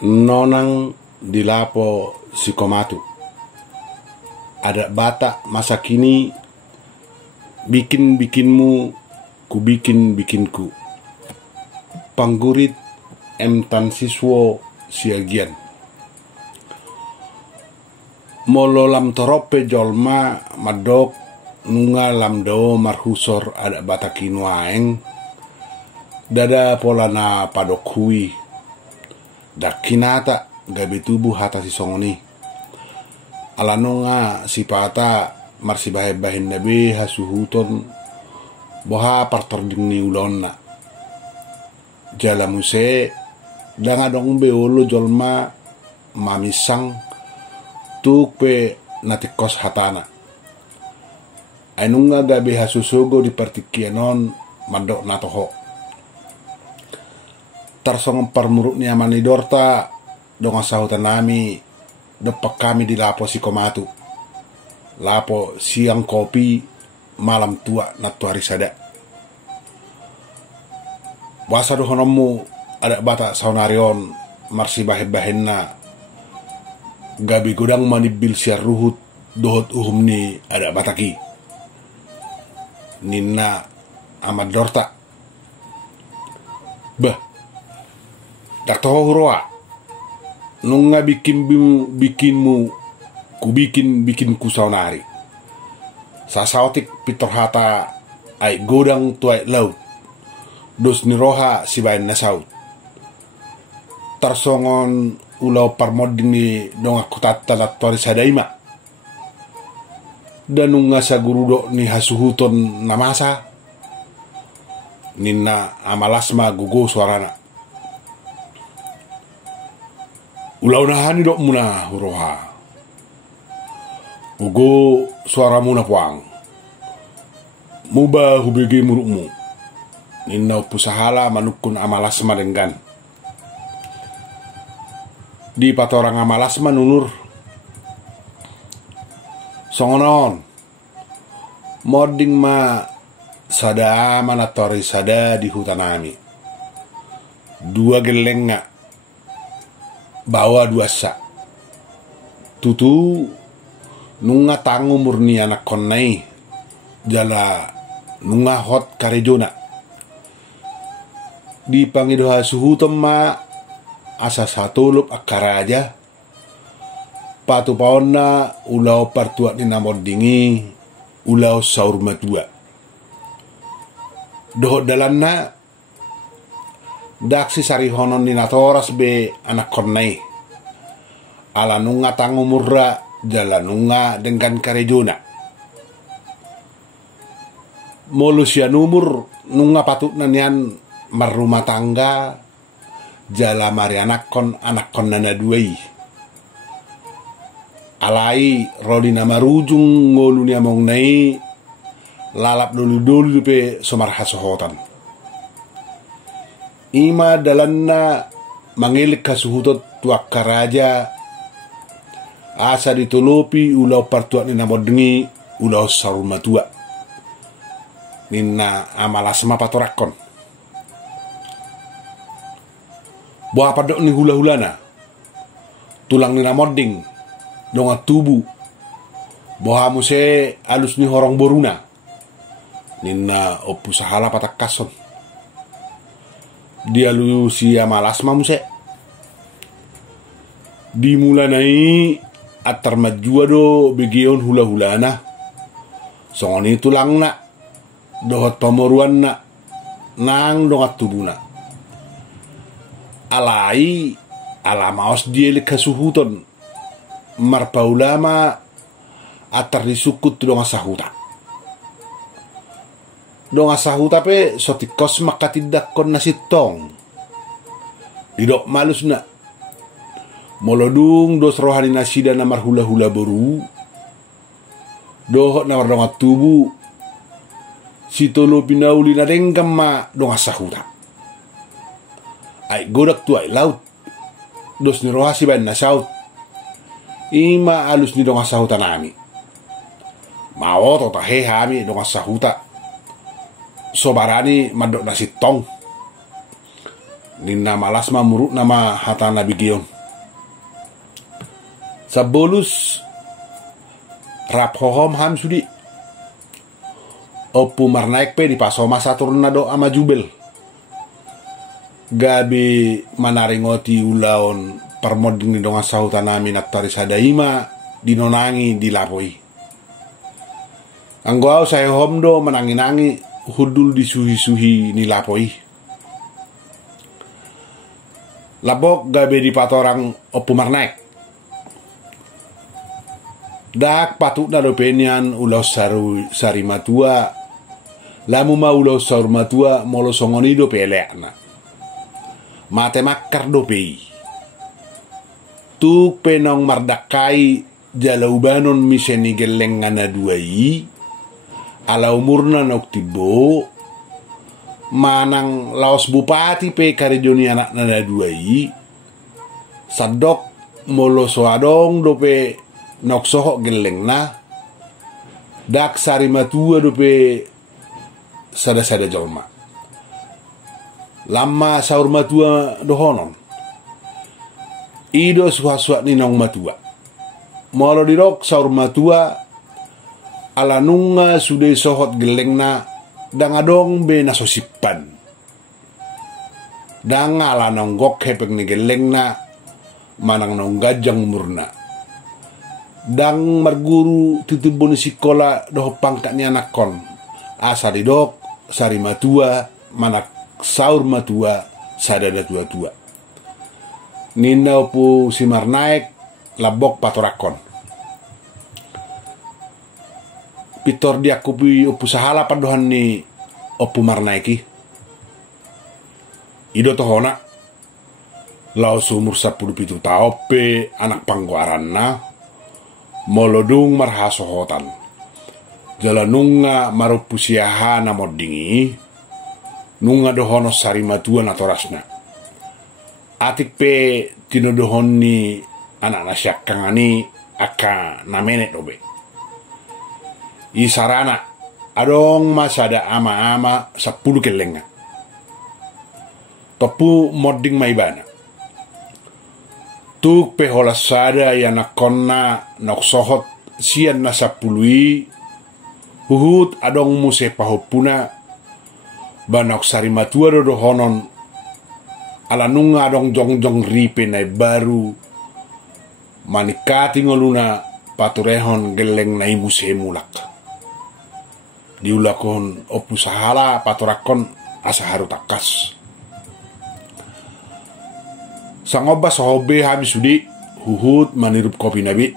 Nonang dilapo si komatu. Ada bata masa kini, bikin-bikinmu, ku bikin-bikinku. Panggurit tan siswo siagian. Molo lam torope jolma madok nunga lam do marhusor ada bata kinuaeng. Dada pola na padok hui. Dakinata gabi tubuh hata si songoni. Alano nga si pata marsi bahe-bahin nabi hasuhuton boha partording ni ulon na. Jala muse danga dong beolo jolma mamisang tukpe natikos hatana. Ainunga gabi hasusugo di partikianon madok natoho. Tarsong parmuruk ni amani dorta dong sahutan nami depak kami di lapo si komatu. Lapo siang kopi malam tua natuari sada. Wasa dohonomu ada bata saunarion marsi bahe-bahenna gabi godang manibil siar ruhut dohot uhum ni ada bataki. Nina amat dorta. Bah. Dak toho huroa. Nunga bikinmu ku bikin saunari. Sasautik pitor hata ai godang tuai laut. Dos niroha si bain nasaut. Tarsongon ulau parmodini donga kutata latwari sadaima. Dan nunga sagurudo ni hasuhuton namasa. Nina amalasma gugo suarana. Ulau nahani dok muna huroha. Ugo suara muna puang. Muba hubege murukmu. Ninna upusahala manukun amalasma denggan. Di patorang amalasma nunur. Songonon. Moding ma sada manatori sada di hutanami. Dua geleng nga. Bawa dua sa. Tutu nunga tangu murni anak konai jala nunga hot karejona. Di pangidoha suhutom ma asa satulup akaraja. Patu paonna ulau partuat ni namod dingi ulau saur matua. Dohot dalanna daksi sarihonon ni natoras be anak kornai. Ala nunga tangu murra jala nunga dengan karejona. Molusia numur nunga patut nanian marumah tangga jala mari anak kon nana duai. Alai rodi nama rujung ngolu ni among nai lalap dulu pe somar hasohotan. Ima dalanna mangilik kasuhutot tuak karaja asa ditulupi ulau partuat ni namodengi ulau sarumatua. Nina amalasma patorakon. Buah padok ni hula-hulana. Tulang ni namoding donga tubu. Buah muse alus ni horong boruna. Nina opusahala patak kason. Dia lu si amalasma muse. Dimulanai atar majua do begeon hula-hulana. Songoni tulang na dohot pamoruan na nang dongat tubuna. Alai alamaos dia le kasuhuton marpaulama atar disukut donga sahuta. Donga sahuta pe sotikos makatidak kon nasitong. Didok malus na. Molodung dos rohani nasida namar hula-hula boru. Dohot namar donga tubu. Sitolo pinauli na denggam ma donga sahuta. Ay godak tu ay laut. Dos ni rohasi bain nasaut. Ima alus ni donga sahuta nami. Mao to tahe hami donga sahuta. Sobarani madok nasi tong. Ninna malas mamuruk nama hatana bigion. Sabolus rap hohom ham sudi. Opu marnaik pe di pasoma saturna do ama jubel. Gabi manaringoti ulaon permoding ni donga sahutan nami naktari sadaima dinonangi dilapoi. Anggoau saya homdo menangi-nangi hudul disuhi-suhi nilapoi. Labok gabe di patorang opu marnaik. Dak patuk na dopenian ulau sari matua. Lamu ma ulau saur matua molo songoni do pelekna. Mate makar do pei. Tuk penong mardakai jalaubanon miseni geleng ngana duai. Ala umurna nok tibo. Manang laos bupati pe karejoni anak nada duai. Sadok molo soadong dope nok sohok geleng na. Dak sari matua dope sada-sada jolma. Lama saur matua dohonon. Ido suha-suha ninong matua. Molo dirok saur matua. Ala nunga sude sohot geleng na. Dang adong be nasosipan. Dang ala nonggok hepek ni geleng na. Manang nong gajang murna. Dang marguru tutubun sikola doh pangkat ni anak kon. Asa didok sari matua manak saur matua sadada tua-tua. Nina opu simar naik labok patorakon. Pitor dia kupi opu sahala padohan ni opu marnaiki. Ido tohona lau sumur 17 taope anak pangguaranna molodung marhasohotan. Jalanunga marupu siahana modingi nunga dohono sari matua natorasna. Atik pe tino dohoni anak nasyakangani aka namenet dobe. Isarana adong masada ama-ama 10 kelenga. Topu modding maibana. Tuk pehola sada yana konna nok sohot sian na 10 huhut adong muse pahopuna banok sari matua do honon ala nunga adong jong-jong ripe nai baru manikati ngoluna paturehon geleng nai muse mulak. Diulakon opu sahala patorakon asaharu takas. Sangoba sahobe habis sudi huhut manirup kopi nabi.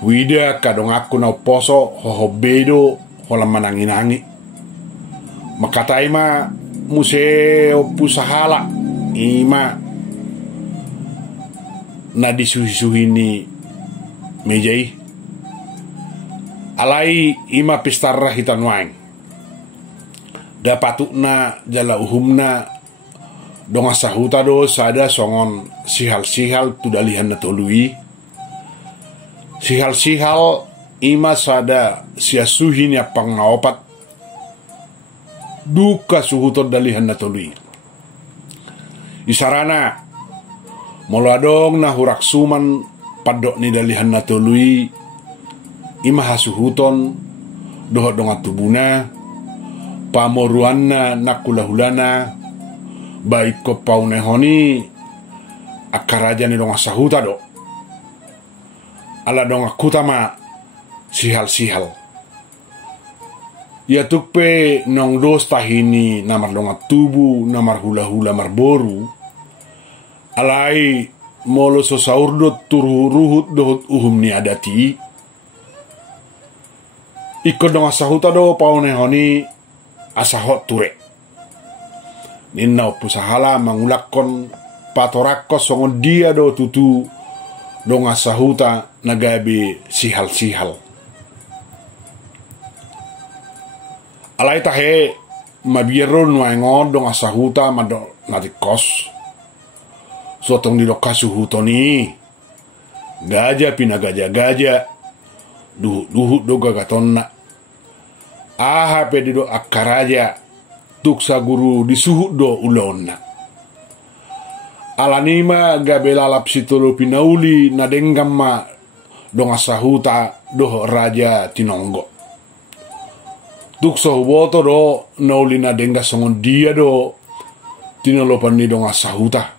Wida kadong aku na poso hohobedo holam manangi-nangi. Makatai ma muse opu sahala ima na disuhi-suhi ni mejai. Alai ima pistarra hitan waing. Dapatukna jala uhumna donga sahuta do sada songon sihal-sihal tudalihan na tolui. Sihal-sihal ima sada siasuhin ya pang naopat duka suhuto dalihan na tolui. Isarana moladong na hurak suman padok ni dalihan na tolui. Ima hasuhuton dohot donga tubuna pamoruanna nakulahulana baik ko paunehoni akaraja ni donga sahuta do ala donga kutama sihal-sihal ya tukpe nong dos tahini namar donga tubu namar hula-hula marboru alai molo so saurdot turuhut dohot uhum ni adati ikut dong asahuta do paunehoni asahot ture. Ninna opu sahala mangulakon patorakos songon dia do tutu dong asahuta nagabi sihal-sihal. Alai tahe mabieron waingon dong asahuta mado natikos. Sotong di lokasuhutoni. Gajah pinagaja-gaja. Duhut do gagatonna. Aha pedido akaraja tuk saguru disuhut do ulonna. Alanima gabe lalap situlo pinauli na denggama donga sahuta doh raja tinonggo. Tukso woto do nauli na dengga songon dia do tinolopan ni donga sahuta.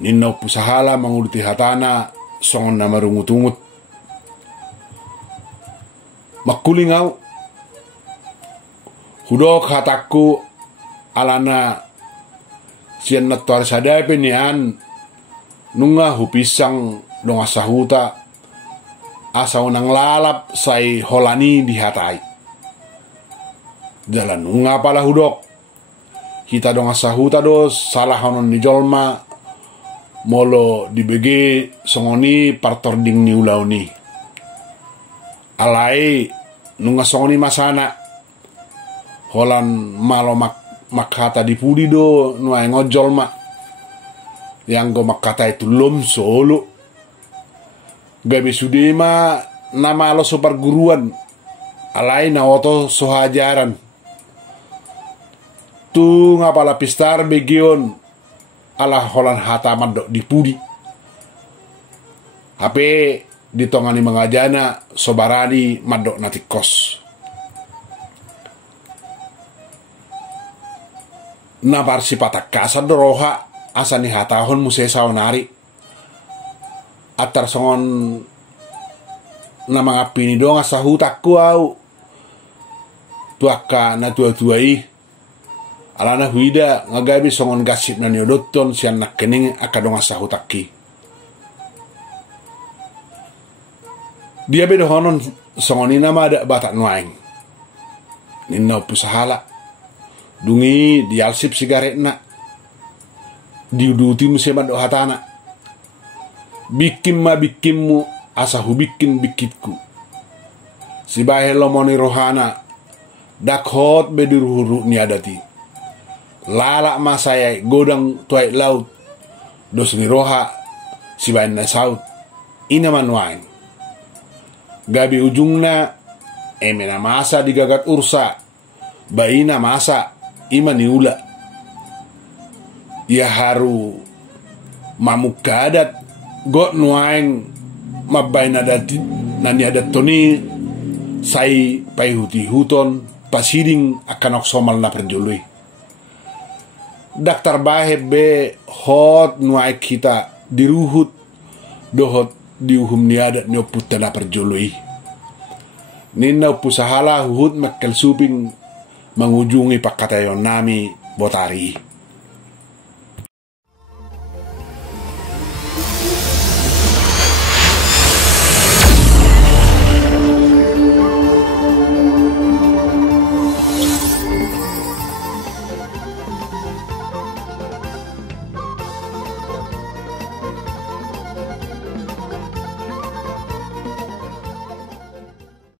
Ninna pusahala manguluti hatana songon na marungut-ungut. Makulingau hudok hataku alana sian natuar sadai penian nunga hupisang donga sahuta asa unang lalap say holani dihatai. Jalan nunga pala hudok kita donga sahuta do salah honon ni jolma molo dibege songoni partording ni ulau ni. Alai nunga songoni masana holan malo makhata dipudi do nuai ngojol mak yang go makkata itu lom solo gabe sudema nama lo so perguruan alai na oto sohajaran tu ngapala pistar begion ala holan hata mandok dipudi hape ditongani mengajana sobarani mandok natikos. Na barsi patak kasar doroha asa ni hatahon musesa onari atar songon na mga pinidong asa hutak ko au tuaka na tua-tuai alana huida ngagabi songon gasip na niodotton siyan nakkening akadong asa hutakki dia bedo honon songon ina mada batak nuaing ninna pusahala dungi dialsip sigaret na diuduti museman do hatana bikin mu asa hubikin bikitku si bahe lomoni rohana dakhot bediruhuru ni adati lala masayai godang tuai laut dos ni roha si bahe na saut ina manuain gabi ujungna emena masa digagat ursa baina masa ima niula ya haru mamuk kadat got nuaing mabay na dati nani adat toni say payhuti huton pasiding akanok somal na perjului daktar bahe be hot nuai kita diruhut dohot diuhum ni adat nyoput na perjului ninna pusahala huhut makkel suping mengujungi pakatayon nami botari.